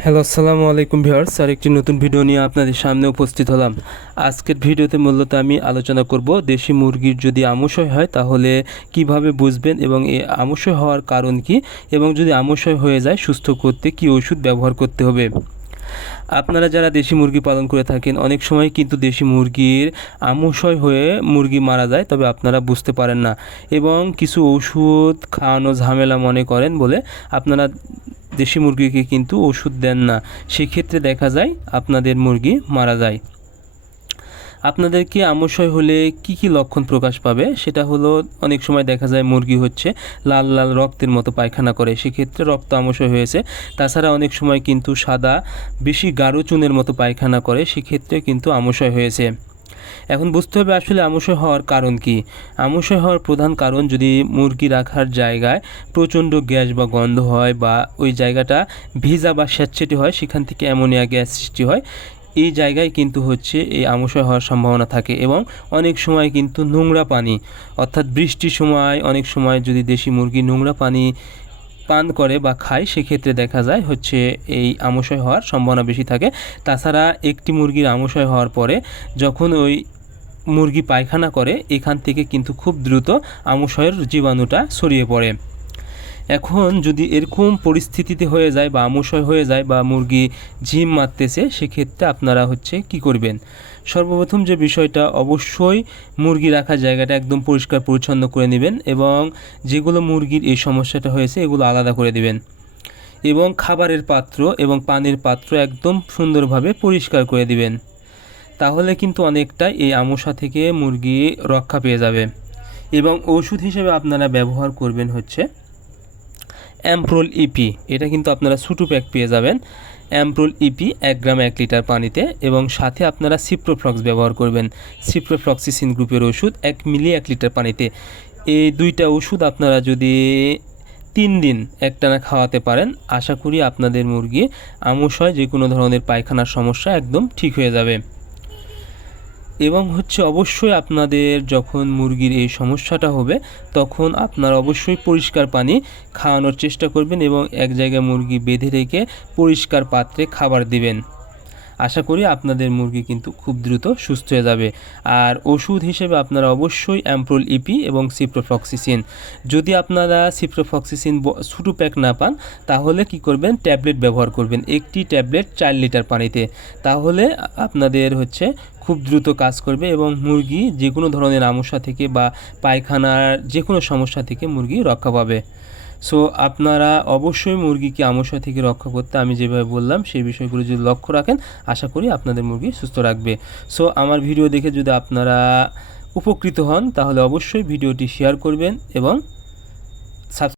Hello, আসসালামু আলাইকুম viewers. আরেকটি নতুন ভিডিও নিয়ে আপনাদের সামনে উপস্থিত হলাম। আজকের ভিডিওতে মূলত আমি আলোচনা করব দেশি মুরগির যদি আমস্বয় হয় তাহলে কিভাবে বুঝবেন এবং এই আমস্বয় হওয়ার কারণ কি, এবং যদি আমস্বয় হয়ে যায় সুস্থ করতে কি ওষুধ ব্যবহার করতে হবে। আপনারা যারা দেশি মুরগি পালন করে থাকেন, অনেক সময় কিন্তু দেশি মুরগির আমস্বয় হয়ে মুরগি মারা যায়, তবে আপনারা বুঝতে পারেন না এবং কিছু ওষুধ খাওয়ানো ঝামেলা মনে করেন বলে আপনারা দেশি মুরগিকে কিন্তু ওষুধ দেন না। সেক্ষেত্রে দেখা যায় আপনাদের মুরগি মারা যায়। আপনাদেরকে আমস্বয় হলে কি কি লক্ষণ প্রকাশ পাবে সেটা হলো, অনেক সময় দেখা যায় মুরগি হচ্ছে লাল লাল রক্তের মতো পায়খানা করে, সেক্ষেত্রে রক্ত আমস্বয় হয়েছে। তাছাড়া অনেক সময় কিন্তু সাদা বেশি গাঢ় চুনের মতো পায়খানা করে, সেক্ষেত্রে কিন্তু আমস্বয় হয়েছে। এখন বুঝতে হবে আসলে আমস্বয় হওয়ার কারণ কি। আমস্বয় হওয়ার প্রধান কারণ, যদি মুরগি রাখার জায়গায় প্রচণ্ড গ্যাস বা গন্ধ হয়, বা ওই জায়গাটা ভিজা বা স্যাঁতসেঁতে হয়, সেখান থেকে অ্যামোনিয়া গ্যাস সৃষ্টি হয়, এই জায়গায় কিন্তু হচ্ছে এই আমস্বয় হওয়ার সম্ভাবনা থাকে। এবং অনেক সময় কিন্তু নোংরা পানি, অর্থাৎ বৃষ্টির সময় অনেক সময় যদি দেশি মুরগি নোংরা পানি পান করে বা খায়, সেক্ষেত্রে দেখা যায় হচ্ছে এই আমস্বয় হওয়ার সম্ভাবনা বেশি থাকে। তাছাড়া একটি মুরগির আমস্বয় হওয়ার পরে যখন ওই মুরগি পায়খানা করে, এখান থেকে কিন্তু খুব দ্রুত আমস্বয়ের জীবাণুটা ছড়িয়ে পড়ে। এখন যদি এরকম পরিস্থিতিতে হয়ে যায় বা আমস্বয় হয়ে যায় বা মুরগি ঝিম মারতেছে, সেক্ষেত্রে আপনারা হচ্ছে কি করবেন। সর্বপ্রথম যে বিষয়টা, অবশ্যই মুরগি রাখার জায়গাটা একদম পরিষ্কার পরিচ্ছন্ন করে নেবেন এবং যেগুলো মুরগির এই সমস্যাটা হয়েছে এগুলো আলাদা করে দিবেন, এবং খাবারের পাত্র এবং পানির পাত্র একদম সুন্দরভাবে পরিষ্কার করে দিবেন। তাহলে কিন্তু অনেকটাই এই আমস্যা থেকে মুরগি রক্ষা পেয়ে যাবে। এবং ওষুধ হিসেবে আপনারা ব্যবহার করবেন হচ্ছে অ্যাম্প্রোল ইপি। এটা কিন্তু আপনারা ছোটো প্যাক পেয়ে যাবেন। অ্যাম্প্রোল ইপি 1 গ্রাম 1 লিটার পানিতে, এবং সাথে আপনারা সিপ্রোফ্লক্স ব্যবহার করবেন। সিপ্রোফ্লক্সিসিন গ্রুপের ওষুধ 1 মিলি 1 লিটার পানিতে। এই দুইটা ওষুধ আপনারা যদি 3 দিন একটানা খাওয়াতে পারেন, আশা করি আপনাদের মুরগি আমস্বয় যে কোনো ধরনের পায়খানার সমস্যা একদম ঠিক হয়ে যাবে। এবং হচ্ছে অবশ্যই আপনাদের যখন মুরগির এই সমস্যাটা হবে, তখন আপনারা অবশ্যই পরিষ্কার পানি খাওয়ানোর চেষ্টা করবেন এবং এক জায়গায় মুরগি বেঁধে রেখে পরিষ্কার পাত্রে খাবার দিবেন। আশা করি আপনাদের মুরগি কিন্তু খুব দ্রুত সুস্থ হয়ে যাবে। আর ওষুধ হিসেবে আপনারা অবশ্যই অ্যাম্প্রোল ইপি এবং সিপ্রোফ্লক্সিসিন। যদি আপনারা সিপ্রোফ্লক্সিসিন ছোটো প্যাক না পান, তাহলে কি করবেন, ট্যাবলেট ব্যবহার করবেন। একটি ট্যাবলেট 4 লিটার পানিতে, তাহলে আপনাদের হচ্ছে খুব দ্রুত কাজ করবে এবং মুরগি যে কোনো ধরনের আমস্যা থেকে বা পায়খানার যে কোনো সমস্যা থেকে মুরগি রক্ষা পাবে। সো আপনারা অবশ্যই মুরগিকে আমস্যা থেকে রক্ষা করতে আমি যেভাবে বললাম সেই বিষয়গুলো যদি লক্ষ্য রাখেন, আশা করি আপনাদের মুরগি সুস্থ রাখবে। সো আমার ভিডিও দেখে যদি আপনারা উপকৃত হন, তাহলে অবশ্যই ভিডিওটি শেয়ার করবেন এবং